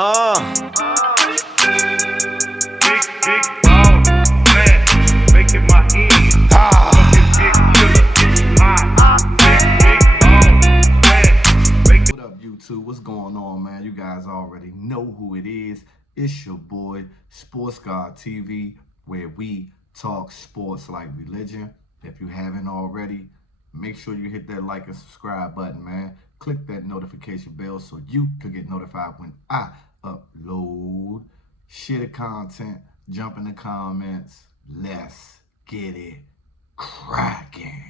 Uh, Big ball, fat, making my end. Fucking big killer, hot. Big ball, fat, making. What up, YouTube? What's going on, man? You guys already know who it is. It's your boy, Sports God TV, where we talk sports like religion. If you haven't already, make sure you hit that like and subscribe button, man. Click that notification bell so you can get notified when I upload. Share the content, jump in the comments. Let's get it cracking.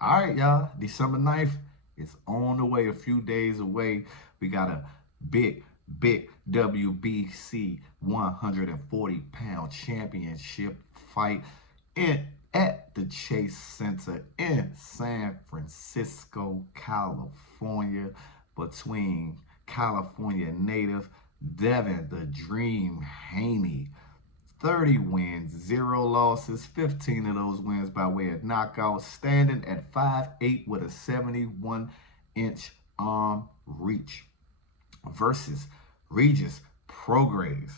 All right, y'all. December 9th is on the way, a few days away. We got a big WBC 140-pound championship fight at the Chase Center in San Francisco, California, between California native Devin the Dream Haney. 30 wins, 0 losses, 15 of those wins by way of knockout, standing at 5'8" with a 71-inch arm reach. Versus Regis Prograis,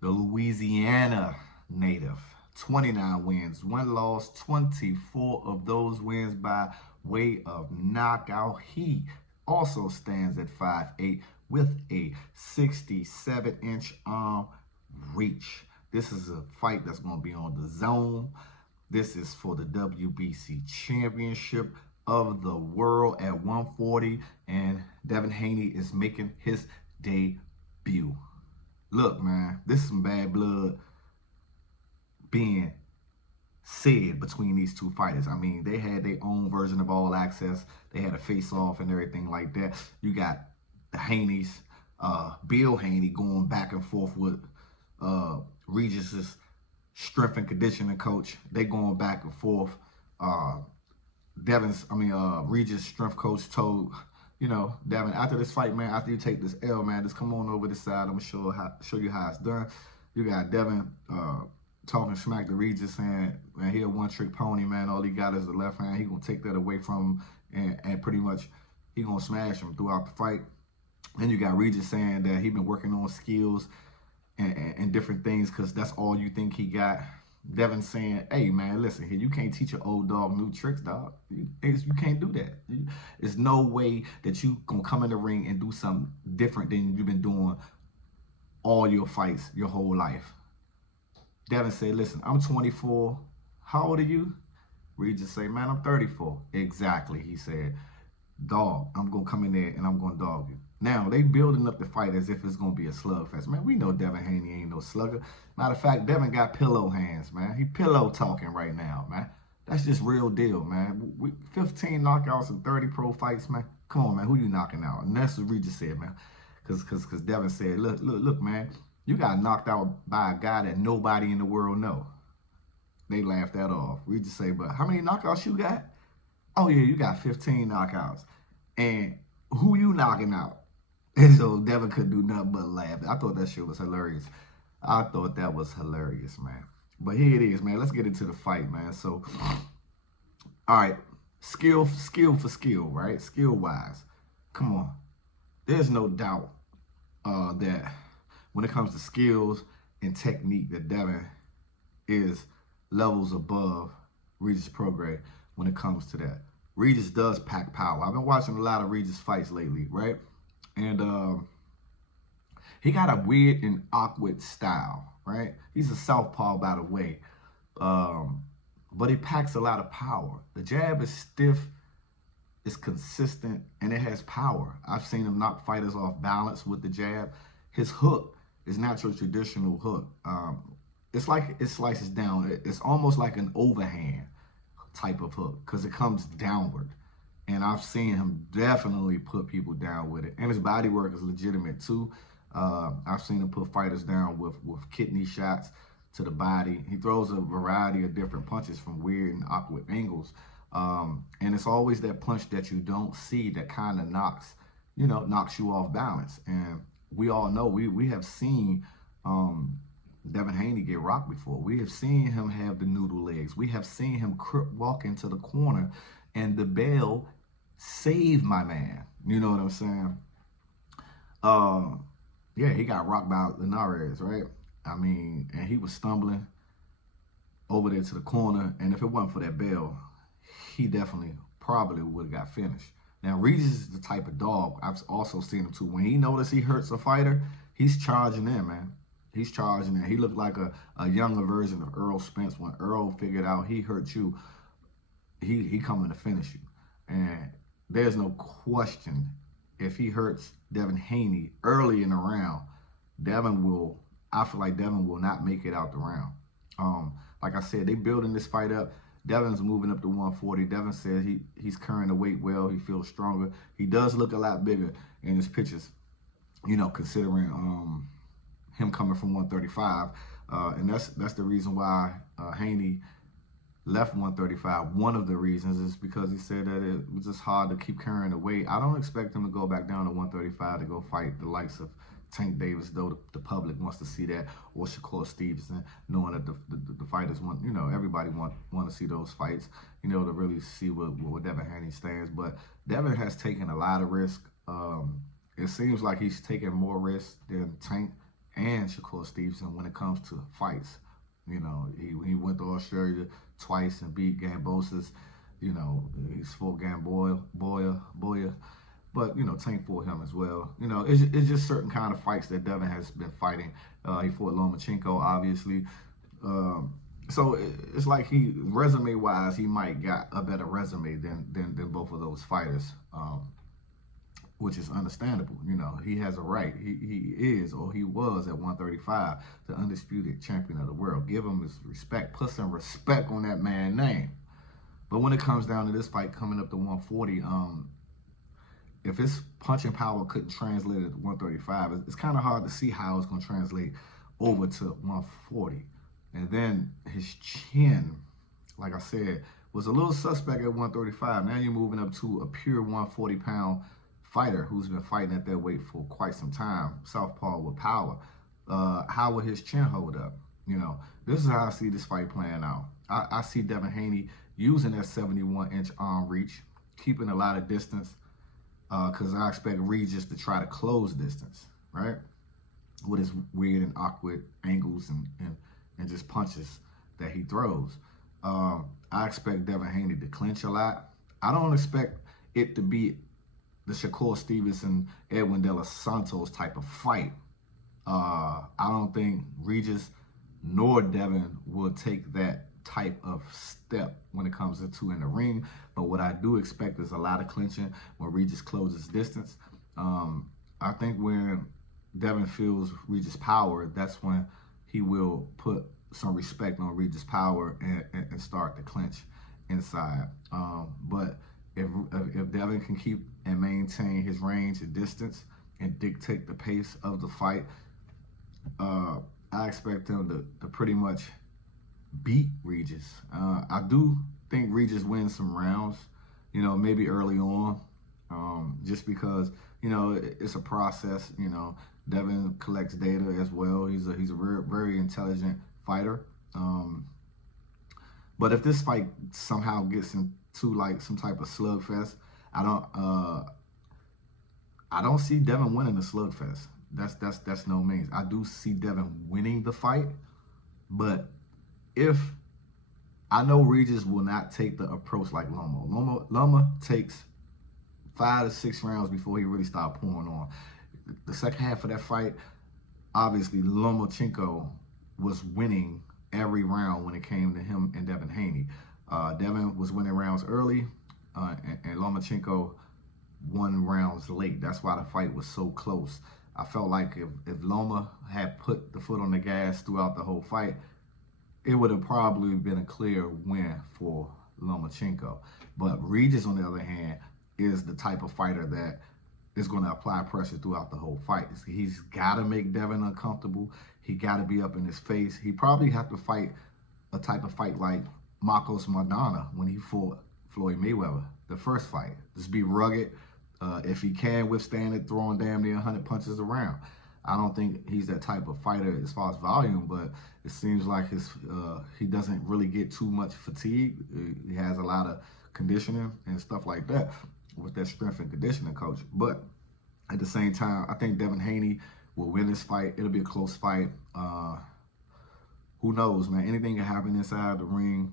the Louisiana native. 29 wins, 1 loss, 24 of those wins by way of knockout. He also stands at 5'8" with a 67-inch arm reach. This is a fight that's going to be on the zone. This is for the WBC Championship of the World at 140, and Devin Haney is making his debut. Look, man, this is some bad blood being said between these two fighters. I mean, they had their own version of All Access. They had a face-off and everything like that. You got the Haneys, Bill Haney going back and forth with Regis's strength and conditioning coach. They going back and forth. Regis' strength coach told, Devin, after this fight, man, after you take this L, man, just come on over this side. I'm gonna show you how it's done. You got Devin talking smack to Regis, saying, man, he a one-trick pony, man. All he got is the left hand. He gonna take that away from him, and pretty much he gonna smash him throughout the fight. Then you got Regis saying that he been working on skills and different things because that's all you think he got. Devin saying, hey, man, listen here, you can't teach an old dog new tricks, dog. You can't do that. There's no way that you gonna come in the ring and do something different than you've been doing all your fights your whole life. Devin said, listen, I'm 24. How old are you? Regis say, man, I'm 34. Exactly, he said. Dog, I'm gonna come in there and I'm gonna dog you. Now, they building up the fight as if it's going to be a slugfest. Man, we know Devin Haney ain't no slugger. Matter of fact, Devin got pillow hands, man. He pillow talking right now, man. That's just real deal, man. 15 knockouts and 30 pro fights, man. Come on, man. Who you knocking out? And that's what Regis said, man. Because Devin said, look, man. You got knocked out by a guy that nobody in the world know. They laughed that off. Regis said, but how many knockouts you got? Oh, yeah, you got 15 knockouts. And who you knocking out? And so Devin couldn't do nothing but laugh. I thought that shit was hilarious. I thought that was hilarious, man. But here it is, man. Let's get into the fight, man. So, all right. Skill for skill, right? Skill-wise. Come on. There's no doubt that when it comes to skills and technique, that Devin is levels above Regis Prograis when it comes to that. Regis does pack power. I've been watching a lot of Regis fights lately, right? And he got a weird and awkward style, right? He's a southpaw, by the way. But he packs a lot of power. The jab is stiff, it's consistent, and it has power. I've seen him knock fighters off balance with the jab. His hook is not your traditional hook. It's like it slices down. It's almost like an overhand type of hook because it comes downward. And I've seen him definitely put people down with it. And his body work is legitimate, too. I've seen him put fighters down with kidney shots to the body. He throws a variety of different punches from weird and awkward angles. And it's always that punch that you don't see that kind of knocks you off balance. And we all know, we have seen Devin Haney get rocked before. We have seen him have the noodle legs. We have seen him walk into the corner and the bell saved my man. You know what I'm saying? Yeah, he got rocked by Linares, right? I mean, and he was stumbling over there to the corner, and if it wasn't for that bell, he definitely probably would have got finished. Now, Regis is the type of dog, I've also seen him too. When he notices he hurts a fighter, he's charging in, man. He's charging in. He looked like a younger version of Earl Spence. When Earl figured out he hurt you, he coming to finish you. And there's no question, if he hurts Devin Haney early in the round, I feel like Devin will not make it out the round. Like I said, they building this fight up. Devin's moving up to 140. Devin says he's carrying the weight well. He feels stronger. He does look a lot bigger in his pictures, considering him coming from 135. And that's the reason why Haney left 135. One of the reasons is because he said that it was just hard to keep carrying the weight. I don't expect him to go back down to 135 to go fight the likes of Tank Davis, though the public wants to see that, or Shakur Stevenson, knowing that the fighters want, everybody want to see those fights, to really see where Devin Haney stands. But Devin has taken a lot of risk. It seems like he's taking more risk than Tank and Shakur Stevenson when it comes to fights. He went to Australia twice and beat Gambosas. He's fought Boya. But, Tank fought him as well. It's just certain kind of fights that Devin has been fighting. He fought Lomachenko, obviously. So it's like resume-wise, he might got a better resume than both of those fighters, which is understandable. He has a right. He is, or he was at 135, the undisputed champion of the world. Give him his respect. Put some respect on that man's name. But when it comes down to this fight coming up to 140, if his punching power couldn't translate at 135, it's kind of hard to see how it's going to translate over to 140. And then his chin, like I said, was a little suspect at 135. Now you're moving up to a pure 140-pound fighter who's been fighting at that weight for quite some time, southpaw with power. How will his chin hold up? This is how I see this fight playing out. I see Devin Haney using that 71-inch arm reach, keeping a lot of distance, because I expect Regis to try to close distance, right? With his weird and awkward angles and just punches that he throws. I expect Devin Haney to clinch a lot. I don't expect it to be the Shakur Stevenson, Edwin De Los Santos type of fight. I don't think Regis nor Devin will take that type of step when it comes to in the ring. But what I do expect is a lot of clinching when Regis closes distance. I think when Devin feels Regis' power, that's when he will put some respect on Regis' power and start to clinch inside. But if Devin can keep and maintain his range and distance and dictate the pace of the fight, I expect him to pretty much beat Regis. I do think Regis wins some rounds, maybe early on, just because, it's a process. Devin collects data as well. He's a very, very intelligent fighter. But if this fight somehow gets into like some type of slugfest, I don't see Devin winning the slugfest. That's no means. I do see Devin winning the fight, but if I know Regis will not take the approach like Loma. Loma takes 5 to 6 rounds before he really starts pouring on. The second half of that fight, obviously Lomachenko was winning every round when it came to him and Devin Haney. Devin was winning rounds early, and Lomachenko won rounds late. That's why the fight was so close. I felt like if Loma had put the foot on the gas throughout the whole fight, it would have probably been a clear win for Lomachenko. But Regis, on the other hand, is the type of fighter that is going to apply pressure throughout the whole fight. He's got to make Devin uncomfortable. He got to be up in his face. He probably have to fight a type of fight like Marcos Maidana when he fought Floyd Mayweather, the first fight. Just be rugged. If he can withstand it, throwing damn near 100 punches around. I don't think he's that type of fighter as far as volume, but it seems like he doesn't really get too much fatigue. He has a lot of conditioning and stuff like that with that strength and conditioning coach. But At the same time, I think Devin Haney will win this fight. It'll be a close fight. Who knows, man? Anything can happen inside the ring.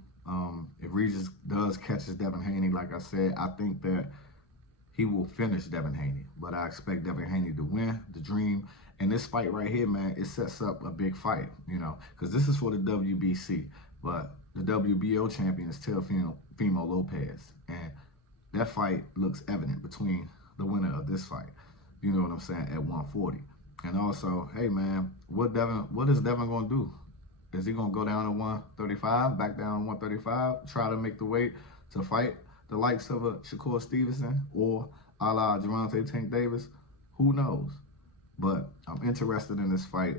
If Regis does catches Devin Haney, like I said, I think that he will finish Devin Haney. But I expect Devin Haney to win the dream. And this fight right here, man, it sets up a big fight, you know, because this is for the WBC. But the WBO champion is Teofimo Lopez. And that fight looks evident between the winner of this fight. You know what I'm saying, at 140. And also, hey, man, what is Devin going to do? Is he going to go down to 135, back down to 135, try to make the weight to fight the likes of a Shakur Stevenson or a la Gervonta Tank Davis? Who knows? But I'm interested in this fight.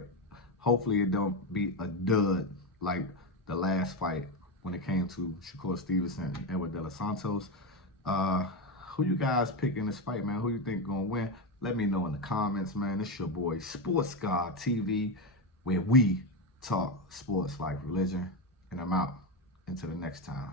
Hopefully it don't be a dud like the last fight when it came to Shakur Stevenson and Edward De Los Santos. Who you guys pick in this fight, man? Who you think going to win? Let me know in the comments, man. It's your boy, Sports God TV, where we talk sports like religion. And I'm out. Until the next time.